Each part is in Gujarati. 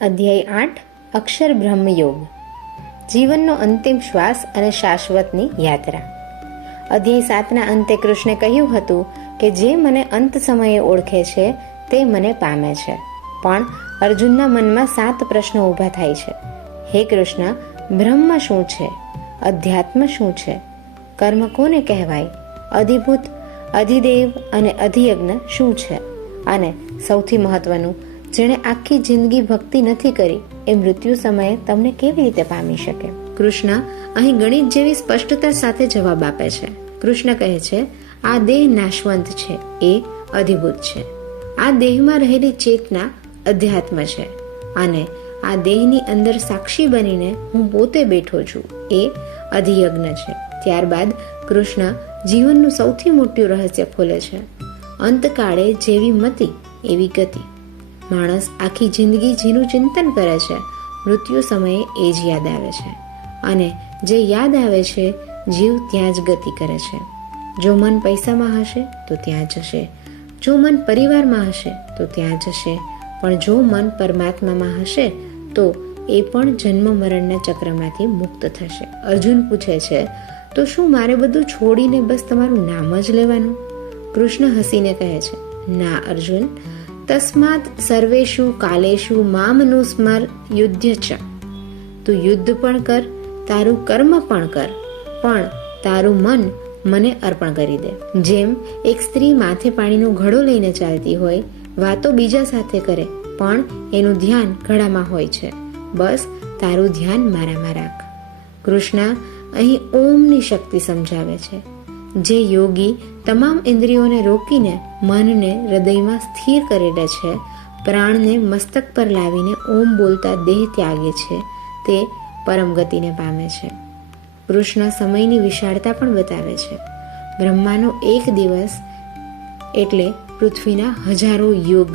અધ્યાય આઠ, અક્ષર બ્રહ્મયોગ. જીવનનો અંતિમ શ્વાસ અને શાશ્વતની યાત્રા. અધ્યાય સાતના અંતે કૃષ્ણે કહ્યું હતું કે જે મને અંત સમયે ઓળખે છે, તે મને પામે છે. પણ અર્જુનના મનમાં સાત પ્રશ્નો ઊભા થાય છે. હે કૃષ્ણ, બ્રહ્મ શું છે? અધ્યાત્મ શું છે? કર્મ કોને કહેવાય? અધિભૂત, અધિદેવ અને અધિયજ્ઞ શું છે? અને સૌથી મહત્વનું જેણે આખી જિંદગી ભક્તિ નથી કરી, એ મૃત્યુ સમયે તમને કેવી રીતે પામી શકે? કૃષ્ણ અહીં ગણિત જેવી સ્પષ્ટતા સાથે જવાબ આપે છે. કૃષ્ણ કહે છે, આ દેહ નાશવંત છે, એ અધિભૂત છે. આ દેહમાં રહેલી ચેતના અધ્યાત્મ છે અને આ દેહની અંદર સાક્ષી બનીને હું પોતે બેઠો છું, એ અધિયજ્ઞ છે. ત્યારબાદ કૃષ્ણ જીવનનું સૌથી મોટું રહસ્ય ખોલે છે. અંતકાળે જેવી મતિ, એવી ગતિ. માણસ આખી જિંદગી જેનું ચિંતન કરે છે, મૃત્યુ સમયે એ જ યાદ આવે છે. અને જે યાદ આવે છે, જીવ ત્યાં જ ગતિ કરે છે. જો મન પૈસામાં હશે, તો ત્યાં જશે. જો મન પરિવારમાં હશે, તો ત્યાં જશે. પણ જો મન પરમાત્મામાં હશે, તો એ પણ જન્મ મરણના ચક્રમાંથી મુક્ત થશે. અર્જુન પૂછે છે, તો શું મારે બધું છોડીને બસ તમારું નામ જ લેવાનું? કૃષ્ણ હસીને કહે છે, ના, અર્જુન. તસ્માત સર્વેશુ કાલેશુ મામનું સ્મર યુદ્ધ ચ તું યુદ્ધ પણ કર તારું કર્મ પણ કર પણ તારું મન મને અર્પણ કરી દે જેમ એક સ્ત્રી માથે પાણીનો ઘડો લઈને ચાલતી હોય, વાતો બીજા સાથે કરે, પણ એનું ધ્યાન ઘડામાં હોય છે। બસ તારું ધ્યાન મારામાં રાખ। કૃષ્ણ અહીં ઓમની શક્તિ સમજાવે છે। જે યોગી તમામ ઇન્દ્રિયોને રોકીને મનને હૃદયમાં સ્થિર કરેલે છે, પ્રાણને મસ્તક પર લાવીને ઓમ બોલતા દેહ ત્યાગે છે, તે પરમ ગતિને પામે છે. કૃષ્ણ સમયની વિશાળતા પણ બતાવે છે. બ્રહ્માનો એક દિવસ એટલે પૃથ્વીના હજારો યુગ.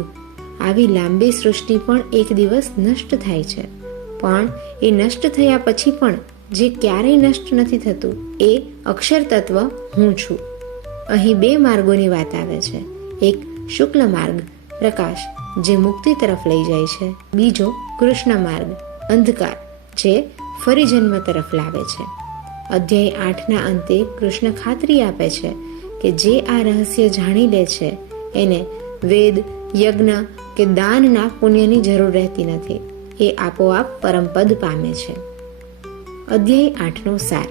આવી લાંબી સૃષ્ટિ પણ એક દિવસ નષ્ટ થાય છે. પણ એ નષ્ટ થયા પછી પણ જે ક્યારેય નષ્ટ નથી થતું, એ અક્ષર તત્વ હું છું. અહીં બે માર્ગોની વાત આવે છે. એક શુક્લ માર્ગ, પ્રકાશ, જે મુક્તિ તરફ લઈ જાય છે. બીજો કૃષ્ણ માર્ગ, અંધકાર, જે ફરી જન્મ તરફ લાવે છે. અધ્યાય આઠના અંતે કૃષ્ણ ખાતરી આપે છે કે જે આ રહસ્ય જાણી લે છે, એને વેદ, યજ્ઞ કે દાનના પુણ્યની જરૂર રહેતી નથી. એ આપોઆપ પરમપદ પામે છે. અધ્યાય આઠનો સાર.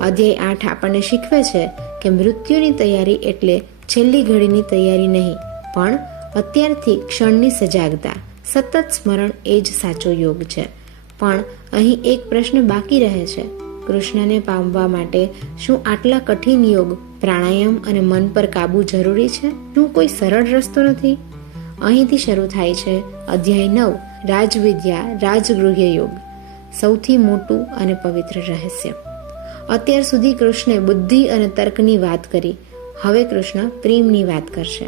અધ્યાય આઠ આપણને શીખવે છે કે મૃત્યુની તૈયારી એટલે છેલ્લી ઘડીની તૈયારી નહીં, પણ અત્યારથી ક્ષણની સજાગતા. સતત સ્મરણ એ જ સાચો યોગ છે. પણ અહીં એક પ્રશ્ન બાકી રહે છે. કૃષ્ણને પામવા માટે શું આટલા કઠિન યોગ પ્રાણાયામ અને મન પર કાબુ જરૂરી છે? શું કોઈ સરળ રસ્તો નથી? અહીંથી શરૂ થાય છે અધ્યાય નવ, રાજવિદ્યા, રાજગૃહ્ય યોગ. સૌથી મોટું અને પવિત્ર રહસ્ય. અત્યાર સુધી કૃષ્ણે બુદ્ધિ અને તર્કની વાત કરી. હવે કૃષ્ણ પ્રેમની વાત કરશે.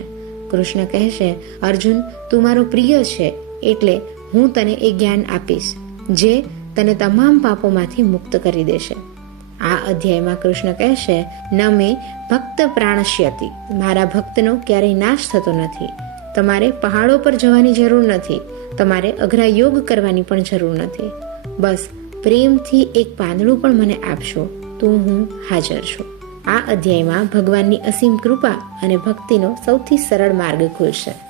કૃષ્ણ કહેશે, અર્જુન, તું મારો પ્રિય છે, એટલે હું તને એ જ્ઞાન આપીશ, જે તને તમામ પાપોમાંથી મુક્ત કરી દેશે. આ અધ્યાયમાં કૃષ્ણ કહેશે, ન મેં ભક્ત પ્રાણશ્યતિ. મારા ભક્તનો ક્યારેય નાશ થતો નથી. તમારે પહાડો પર જવાની જરૂર નથી. તમારે અઘરા યોગ કરવાની પણ જરૂર નથી. બસ, પ્રેમથી એક પાંદડું પણ મને આપશો, તો હું હાજર છું. આ અધ્યાયમાં ભગવાનની અસીમ કૃપા અને ભક્તિનો સૌથી સરળ માર્ગ ખુલશે.